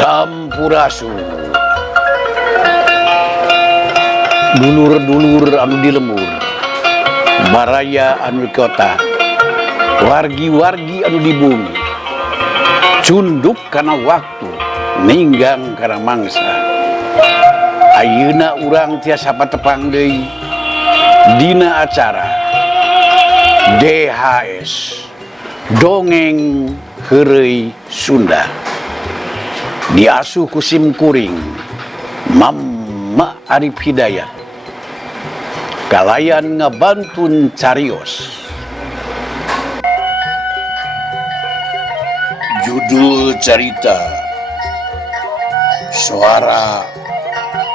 Sampurasun. Dulur-dulur anu di lemur, baraya anu di kota, wargi-wargi anu di bumi, cunduk karena waktu, ninggang karena mangsa. Ayeuna urang tiasa patepang deui dina acara DHS Dongeng Heureuy Sunda. Diasuh ku sim kuring Mama Arif Hidayat, kalayan ngabantun carios. Judul cerita Suara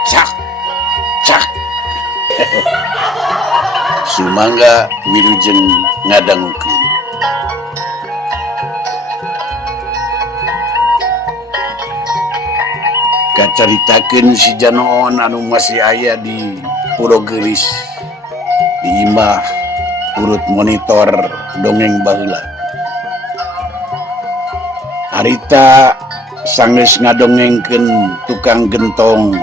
Cak Cak. Sumangga wilujeng ngadangukeun. Kacaritakeun si janoon anu masih aya di Pulau Gelis di imah urut monitor dongeng baheula. Harita sanggeus ngadongengkeun tukang gentong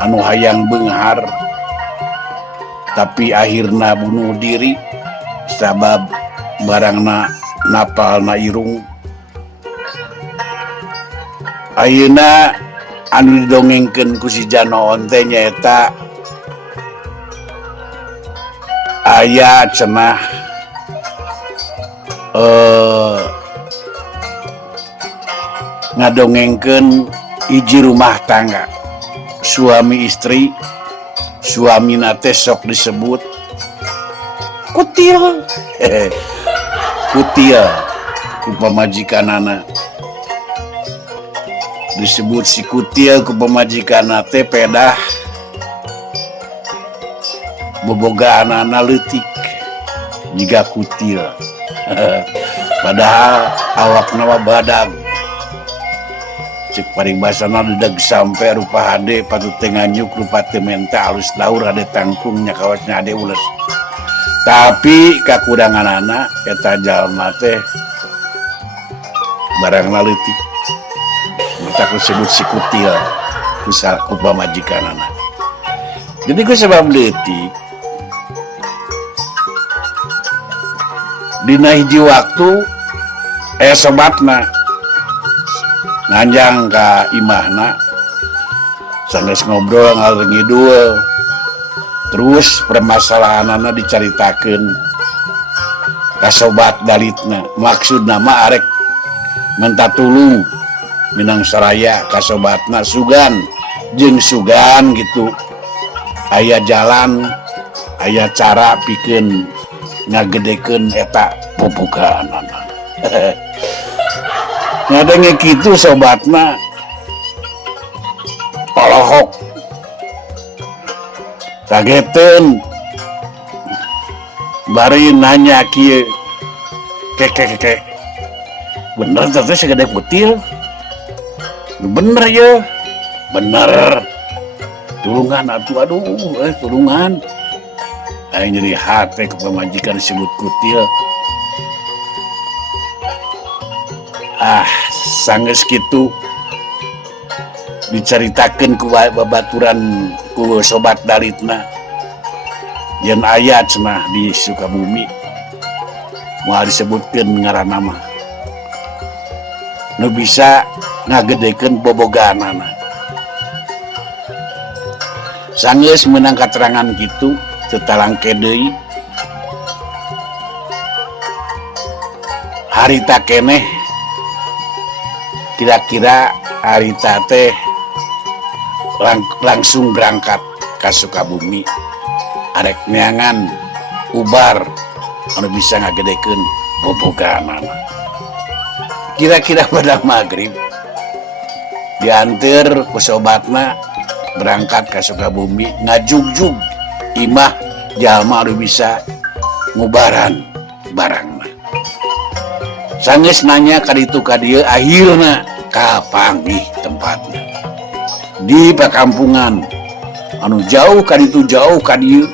anu hayang beunghar tapi akhirna bunuh diri sabab barangna napalna irung. Ayeuna anu didongengkeun ku si janoon teh nyaeta aya cenah ngadongengkeun hiji rumah tangga, suami istri, suamina teh sok disebut kutil. Kutil ku pamajikanana, disebut si kutil ku pamajikanana teh pedah bobogaanana leutik jiga kutil. Padahal awakna mah badag. Cek paribasana dedag sampai rupa hade patut tenganyuk rupa temente alus daur ade tangkungnya kawasnya ade ules. Tapi kakuranganana eta jalma teh barangna leutik. Mata ku sebut si kutil ku pamajikanana. Jadi ku sebab leutik dina hiji waktu sobatna nganjang ka imahna sanggeus ngobrol ngalor ngidul, terus permasalahanana dicaritakeun ka sobat dalitna. Maksudna mah arek minta tulung minang saraya ka sobatna sugan jeung sugan gitu. Aya jalan, aya cara pikeun ngagedekeun eta bobogaanana. Ngadenge kitu sobatna polohok kageteun bari nanya kieu keke bener teh segede kutil. Bener ya, bener. Tulungan atuh, aduh, tulungan. Aing jadi hate ke pamajikan disebut kutil. Sanggeus kitu diceritakeun ku babaturan ku sobat dalitna. Yen aya cenah di Sukabumi moal disebutkeun ngaranna mah nu bisa ngagedekeun bobogaanana. Sanggeus meunang katerangan kitu teu talangke deui harita keneh. Kira-kira harita teh langsung berangkat ke Sukabumi arek neangan ubar anu bisa ngagedekeun bobogaanana. Kira-kira pada maghrib diantar ku sobatna berangkat ke Sukabumi ngajugjug imah jalma anu bisa ngubaran barangna. Sanggeus nanya ka ditu ka dieu akhirna kapanggih tempatnya di pakampungan anu jauh ka ditu jauh ka dieu.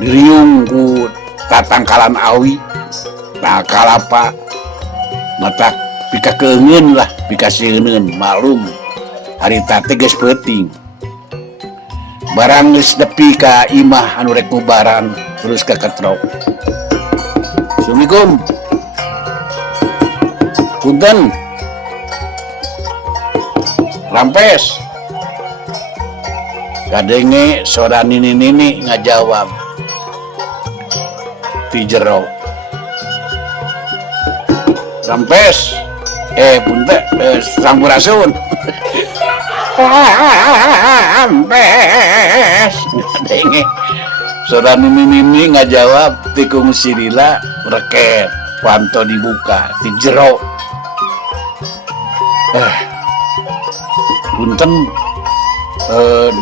Diriung ku tatangkalan awi, kalapa mata pika keungeun lah pika sieun malum harita teh geus peuting barang geus nepi ka imah anu rek ngubaran terus ka ketrok. Assalamualaikum. Punten. Rampes. Kadenge sora nini ngajawab. Ti jero. Rampes. Punten, sampurasun. Rampes. Kadenge sora nini ngajawab ti kung sirila reket panto dibuka ti jero. Punten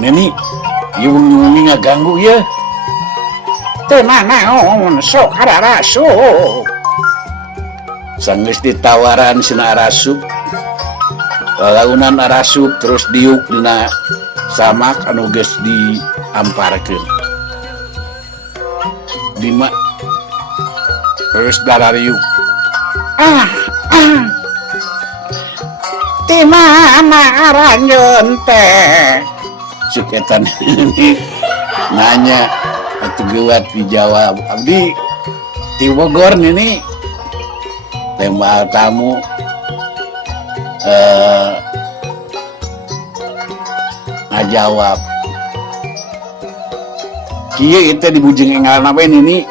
Neni yung ngaganggu ya teu naon sok hararasuk sanggeus ditawaran sina arasup lalaunan arasup terus diuk dina samak anu geus diamparkeun lima terus darariuk di mana aranjeun teh suketan ini nanya atuh geuat dijawab abdi di Bogor nini tembak tamu ngajawab kieu teh di bujeng enggalna we nini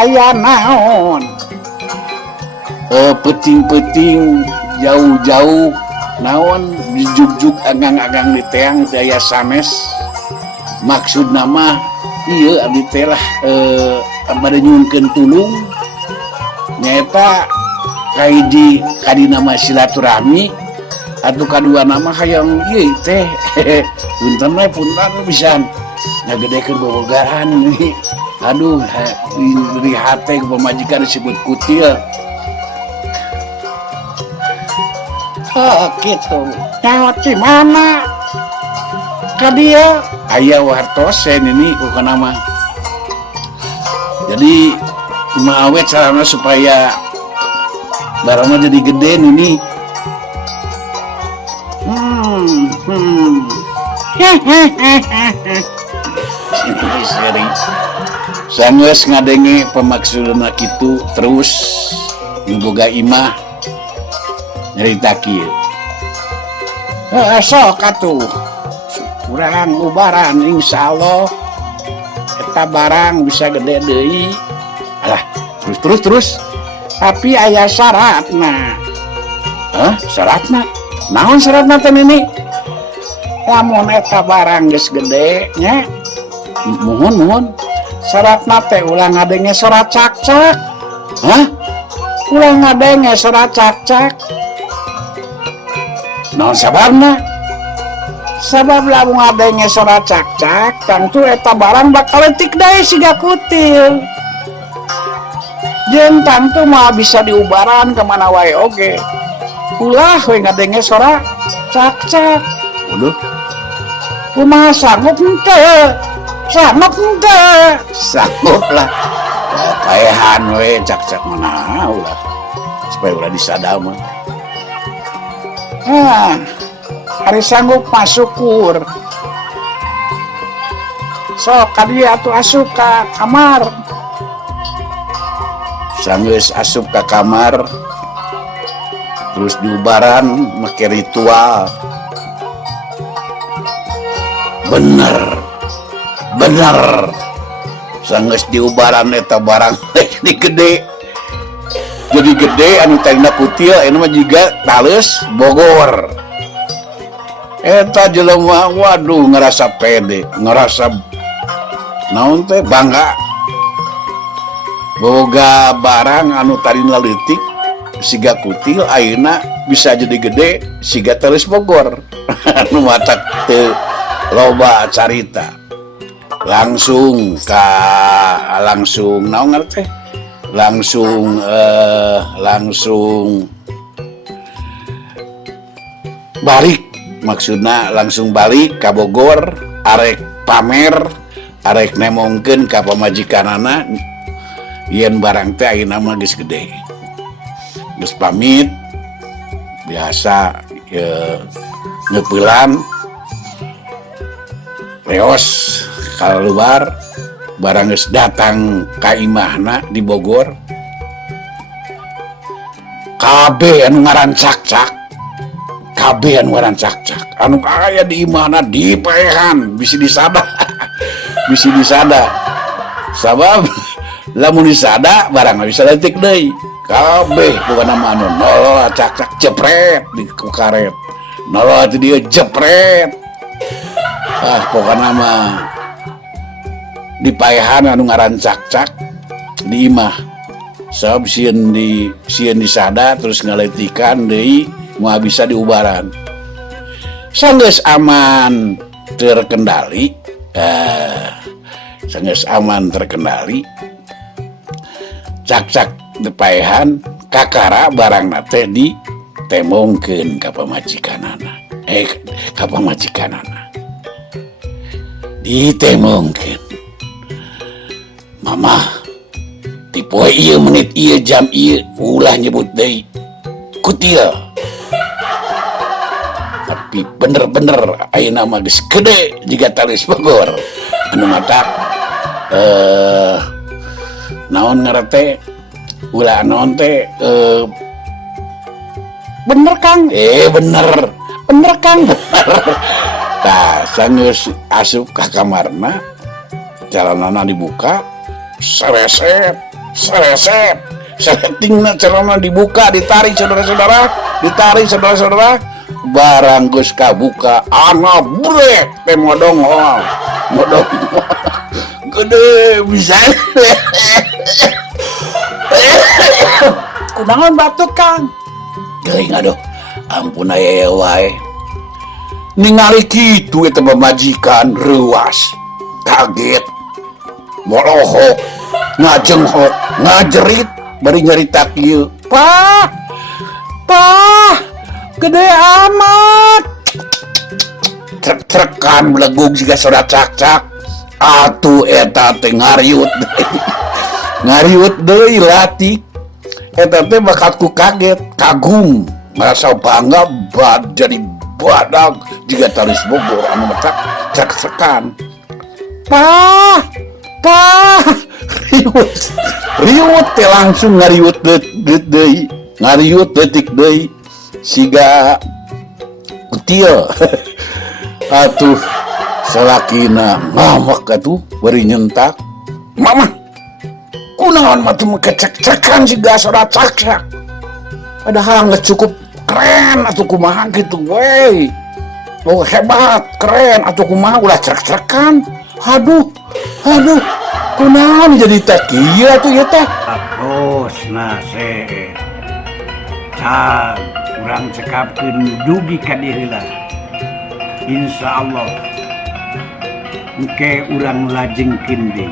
aya naon peting-peting jauh-jauh naon dijug-jug agang-agang di teang daya sanes maksud nama iya abdi teh lah bade nyuhunkeun tulung nyaeta kahiji kadi nama silaturahmi atuh kadua nama hayang ieu teh punten we punten pisan ngagedekeun bobogaan ini aduh iri hate pamajikan disebut kutil. Oh gitu. Nyawa di mana? Kadia aya wartosen ini bukan nama. Jadi maawet carana supaya barangnya jadi gede ini. Seri. Sanggeus ngadenge pemaksudna kitu terus boga imah nyerita kieu. Sok atuh. Urang ubaran insyaallah eta barang bisa gede deui. Alah, terus. Tapi aya syaratna. Hah? Syaratna? Naon syaratna teh Nini? Lamun eta barang geus gede nya. Mohon. Syaratna teh ulang ngadenge surat cak-cak. Hah? Ulang ngadenge surat cak-cak. Naon sabarna? Sabab lamun ngadenge surat cak-cak, tangtu eta barang bakal letik deui siga kutil. Jeung tangtu mah bisa diubaran kemana wae oge. Ulah we ngadenge surat cak-cak. Waduh. Kumaha sanggup henteu? Sanggup lah. Paehan we cak-cak mana ulah. Supaya ulah disadama. Hari sanggup masukur. Sok kadi atuh asup ka kamar. Sanggeus asup ka kamar. Terus diubaran make ritual. Bener. Sanggeus diubaran eta barang jadi gede. Jadi gede anu tagna kutil anu mah jiga tales Bogor. Eta jelema waduh ngerasa pede, ngerasa naon teh bangga. Boga barang anu tarina leutik siga kutil ayeuna bisa jadi gede siga tales Bogor. Anu matak teu loba carita. Langsung naon ngarteh? Langsung balik maksudna langsung balik ka Bogor arek pamer arek nemongkeun ka pamajikanana yen barang teh ayeuna mah geus gede geus pamit biasa ngeupelan reos keluar barang geus datang ka imahna di Bogor kabeh anu ngaran cak-cak anu aya di imahna dipaehan bisi disada bisi disada sabab lamun disada barang bisa letik deui kabeh bukan nama anu nolol cak-cak jepret di karet nolol itu dia jepret pokoknya nama dipaehan anu ngaran cak-cak di imah sabab sieun disada terus ngaletikan deui mau bisa diubaran sanggeus aman terkendali sanggeus aman terkendali cak-cak dipaehan kakara barang nate ditemongkeun ka pamajikanana ditemongkeun mamah di poe ieu menit ieu jam ieu ulah nyebut deui kutil tapi bener-bener ayeuna mah geus gede jiga talis Bogor anu matak naon ngarete ulah naon teh bener Kang bener Kang tah sanggeus asup ka kamarna jalanana dibuka seresep settingna celana dibuka ditarik saudara-saudara barang geus kabuka ana brek teh modong gede bisa kunaon batuk Kang geuing aduh ampun aya wae ningali kitu eta pamajikan reuas kaget molohok ngajenghok ngajerit bari nyarita kieu Pah gede amat trek-trekan belegung siga soda cak-cak atuh eta teh ngariut deui latik eta teh bakatku kaget kagum merasa bangga jadi badag jiga talis Bogor anu metak trek-trekan Pah riwut teh langsung ngariut detik deui siga kutil atuh salakina ngamak atuh bari nyentak mama kunaon mah teu kecek-cekan siga soda cak-cak padahal geus cukup keren atuh kumaha kitu we hebat keren atuh kumaha ulah cek-cekan aduh kunaon jadi teh kieu atuh ieu teh apos nase can urang cekapkeun dugi ka dirilah insyaallah engke urang lajengkeun deui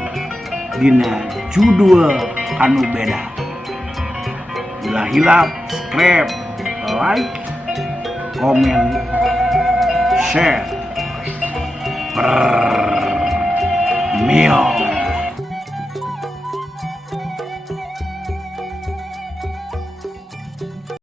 dina judul anu beda ulah hilap subscribe like comment share Mio